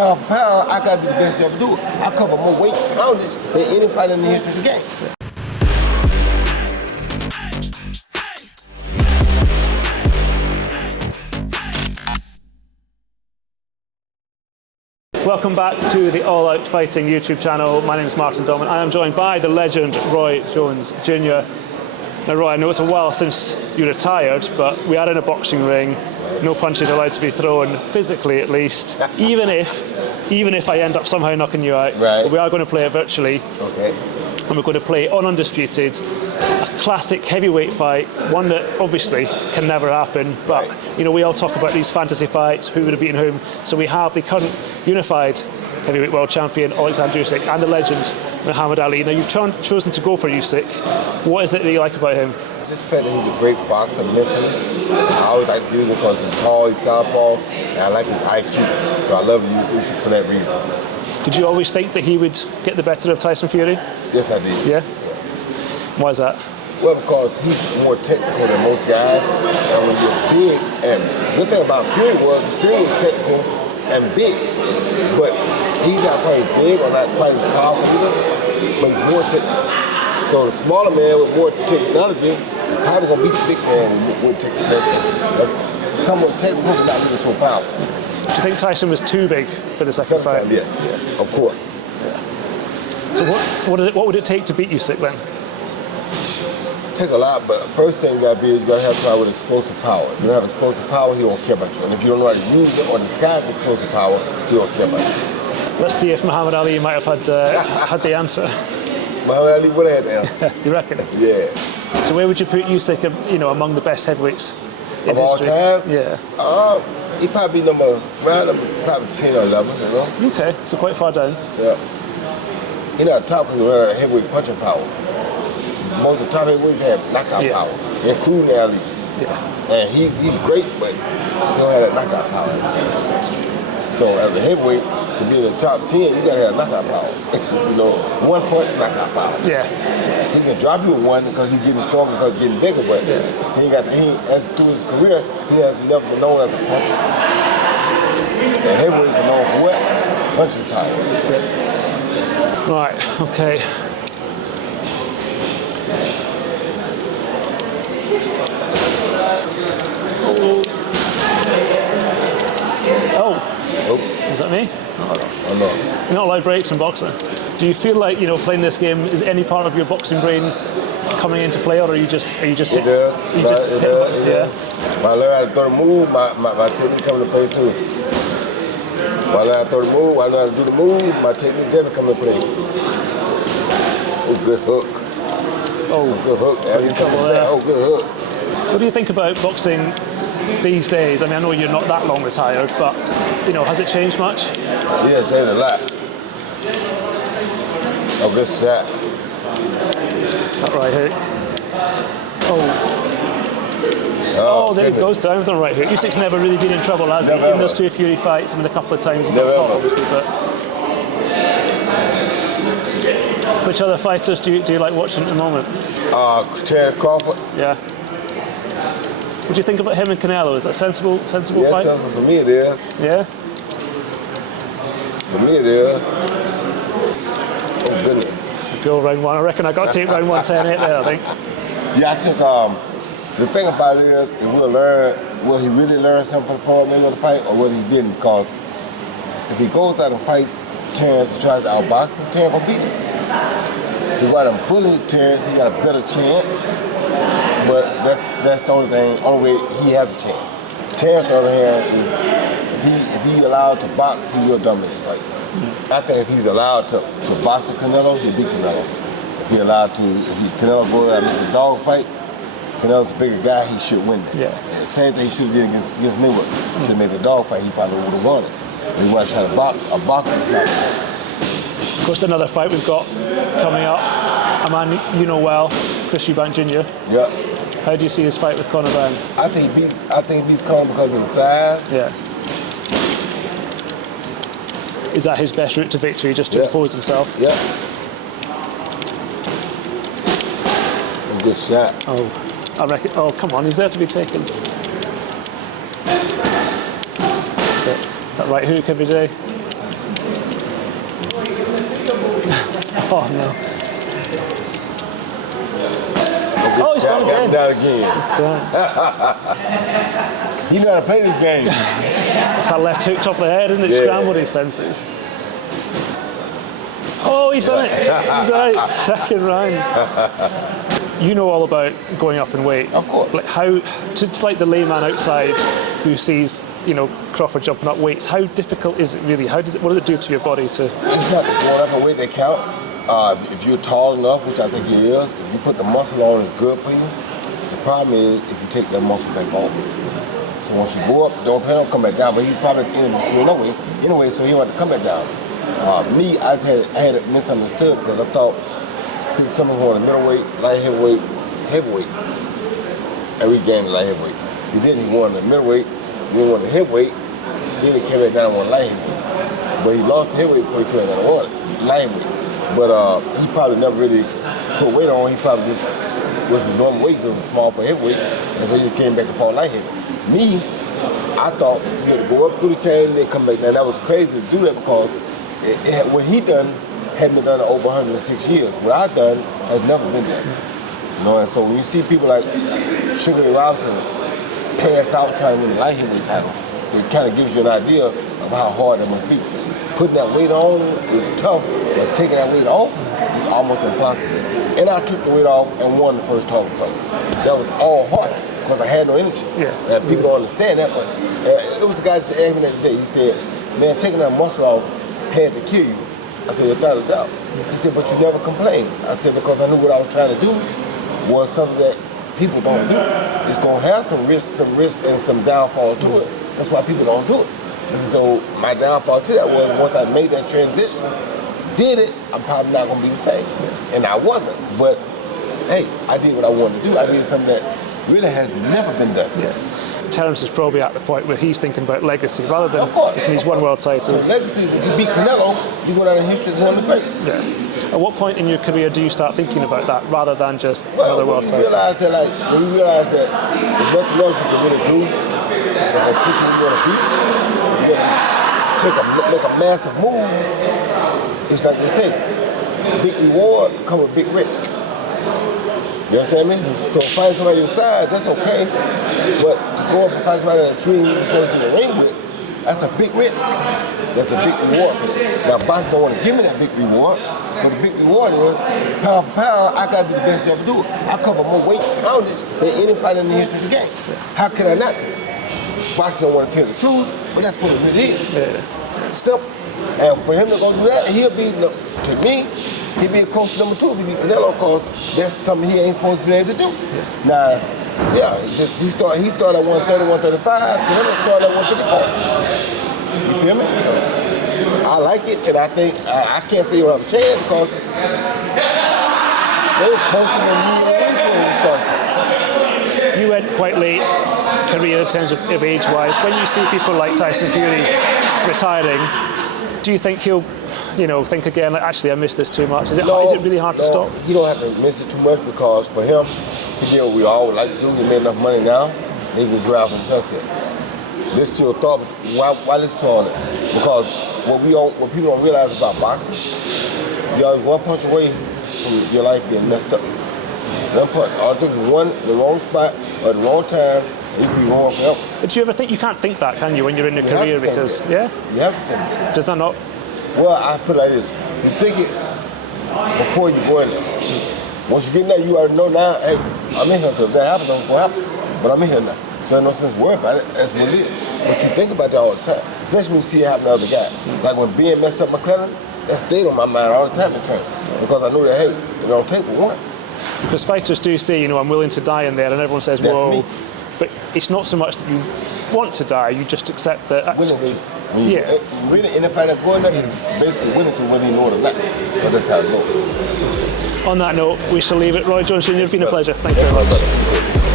pound for pound, I got to do the best to ever do it. I cover more weight poundage than any fighter in the history of the game. Welcome back to the All Out Fighting YouTube channel. My name is Martin Doman. I am joined by the legend Roy Jones Jr. Now Roy, I know it's a while since you retired, but we are in a boxing ring. No punches allowed to be thrown, physically at least, even if I end up somehow knocking you out. Right. But we are going to play it virtually. Okay. And we're going to play on Undisputed, a classic heavyweight fight, one that obviously can never happen, but you know, we all talk about these fantasy fights, who would have beaten whom. So we have the current unified heavyweight world champion, Alexander Usyk, and the legend, Muhammad Ali. Now you've chosen to go for Usyk. What is it that you like about him? Just the fact that he's a great boxer mentally. I always like to use him because he's tall, he's southpaw, and I like his IQ. So I love to use Usyk for that reason. Did you always think that he would get the better of Tyson Fury? Yes, I did. Yeah? Why is that? Well, because he's more technical than most guys, and when you're big, and the good thing about Fury was technical and big, but he's not quite as big or not quite as powerful either, but he's more technical. So the smaller man with more technology is probably going to beat the big man with technology. That's somewhat technical, but not really so powerful. Do you think Tyson was too big for the second fight? Yes, yeah. Of course. Yeah. So what would it take to beat Usyk then? Take a lot, but first thing you got to be is you got to have somebody with explosive power. If you don't have explosive power, he don't care about you. And if you don't know how to use it or disguise explosive power, he don't care about you. Let's see if Muhammad Ali might have had the answer. Muhammad Ali would have had the answer. You reckon? Yeah. So where would you put Usyk, you know, among the best heavyweights in of all history? time? Yeah. He'd probably be probably 10 or 11, you know? Okay, so quite far down. Yeah. He's not top because he has heavyweight punching power. Most of the top heavyweights have knockout power, including Ali. Yeah. And he's great, but he don't have that knockout power. That's true. So as a heavyweight, to be in the top 10, you gotta have knockout power. You know, one punch knockout power. Yeah. He can drop you with one because he's getting stronger, because he's getting bigger, but as through his career, he has never been known as a puncher. And heavyweights are known for what? Punching power. That's it. Right, okay. Oh. Oops. Is that me? Oh no. You're not allowed breaks in boxing. Do you feel like, you know, playing this game, is any part of your boxing brain coming into play, or are you just It does. It does. Yeah. When I learn how to throw the move, my technique comes into play too. When I learn how to throw the move, I learn how to do the move, my technique definitely comes into play. Oh, good hook. Oh, good hook. Oh, good hook. What do you think about boxing these days? I mean, I know you're not that long retired, but you know, has it changed much? Yeah, it's changed a lot. Oh, good shot. Is that right hook? Oh, there he goes down with the right hook. Usyk's never really been in trouble, has he? In those two Fury fights, I mean, a couple of times he got caught, obviously, but. Which other fighters do you like watching at the moment? Crawford. Yeah. What do you think about him and Canelo? Is that a sensible fight? Yeah, sensible. For me it is. Yeah? For me it is. Oh, goodness. Go round one. I reckon I got to take round 110-8 there, I think. Yeah, I think the thing about it is, will he really learn something from Floyd Mayweather fight, or whether he didn't? Because if he goes out and fights Terrence and tries to outbox him, Terrence will beat him. He go out and bully Terrence, he got a better chance. But that's the only way he has a chance. Terrence, on the other hand, is if he allowed to box, he will dominate the fight. I think if he's allowed to box with Canelo, he'll beat Canelo. If Canelo goes out and makes a dog fight, Canelo's a bigger guy, he should win that. Yeah. Same thing he should have did against Mayweather. Should have made the dog fight, he probably would have won it. But he wants to try to box. A boxer is not win. Of course, another fight we've got coming up, a man you know well, Eubank Jr. Yeah. How do you see his fight with Conor Brown? I think he beats Conor because of his size. Yeah. Is that his best route to victory, just to impose himself? Yeah. Good shot. Oh, I reckon. Oh, come on, he's there to be taken. Is that right hook every day? Oh, no. Okay, Oh, he's gone got him again. down again. He know how to play this game. It's that left hook top of the head, isn't it? Yeah. Scrambled his senses. Oh, he's done it. He's out. Second round. You know all about going up in weight. Of course. Like how, to like the layman outside who sees, you know, Crawford jumping up weights, how difficult is it really? What does it do to your body to? It's not the going up in weight that counts. If you're tall enough, which I think he is, if you put the muscle on, it's good for you. The problem is if you take that muscle back off. So once you go up, don't plan on coming back down, but he's probably at the end of his career anyway, so he don't have to come back down. Me, I had it misunderstood because I thought someone wanted middleweight, light heavyweight, heavyweight, and regained the light heavyweight. He didn't. He wanted the middleweight, then he wanted the heavyweight, then he came back down and wanted light heavyweight. But he lost the heavyweight before he came down and wanted light heavyweight. But he probably never really put weight on. He probably just was his normal weight, so it was small for heavyweight, and so he just came back and fought light heavyweight. Me, I thought you had to go up through the chain and then come back down. That was crazy to do that because what he done hadn't been done in over 106 years. What I done has never been done. You know, and so when you see people like Sugar Ray Robinson pass out trying to win the light heavyweight title, it kind of gives you an idea of how hard that must be. Putting that weight on is tough, but taking that weight off is almost impossible. And I took the weight off and won the first title fight. That was all hard because I had no energy. Yeah. And people don't understand that, but it was the guy that asked me that day. He said, man, taking that muscle off had to kill you. I said, without a doubt. He said, but you never complained. I said, because I knew what I was trying to do was something that people don't do. It's going to have some risk and some downfall to it. That's why people don't do it. And so my downfall to that was once I made that transition, did it, I'm probably not going to be the same. And I wasn't. But, hey, I did what I wanted to do. I did something that really has never been done. Yeah. Terence is probably at the point where he's thinking about legacy rather than he's won world titles. So legacy is if you beat Canelo, you go down in history as one of the greats. Yeah. At what point in your career do you start thinking about that rather than just another world title? When you realize that there's nothing else you can really do that can put you where you want to be, you gotta make a massive move. It's like they say, big reward comes with big risk. You understand me? So fighting somebody on your side, that's okay. But to go up and fight somebody that's you're supposed to be in the ring with, that's a big risk. That's a big reward for them. Now boxing don't want to give me that big reward, but the big reward is pound for pound, I gotta be the best to ever do it. I cover more weight poundage than anybody in the history of the game. How can I not be? Boxing don't want to tell the truth, but that's what it really is. Yeah. Simple. And for him to go do that, he'll be, to me, he'll be a close number 2 if he beat Canelo, because that's something he ain't supposed to be able to do. Now, yeah, it's just he started at 130, 135, Canelo started at 154. You feel me? So, I like it, and I think, I can't say you don't have a chance, because they were closer than me and Reese when we started. You went quite late career in terms of age-wise. When you see people like Tyson Fury retiring, do you think he'll, think again, like, actually I missed this too much? Is it really hard to stop? You don't have to miss it too much because for him, he did what we all would like to do. He made enough money now, he was right from sunset. Listen to your thought, why listen to all that? Because what people don't realize about boxing, you're always one punch away from your life being messed up. One punch. All it takes is one, the wrong spot, or the wrong time, you can be wrong forever. But do you ever think you can't think that, can you, when you're in your career? Because You have to think that. Does that not? Well, I put it like this. You think it before you go in there. Once you get in there, you already know now, hey, I'm in here, so if that happens, that's going to happen. But I'm in here now. So there's no sense worrying about it. That's what it is. But you think about that all the time, especially when you see it happen to other guys. Like when Ben messed up McClellan, that stayed on my mind all the time in training. Because I knew that, hey, it on tape, we won. Because fighters do say, I'm willing to die in there, and everyone says, whoa. Me. But it's not so much that you want to die, you just accept that actually. Willing to. Really, anybody that go in there is basically willing to, whether you know it or not. But that's how it goes. On that note, we shall leave it. Roy Jones Jr., it's been a pleasure. Thank you very much.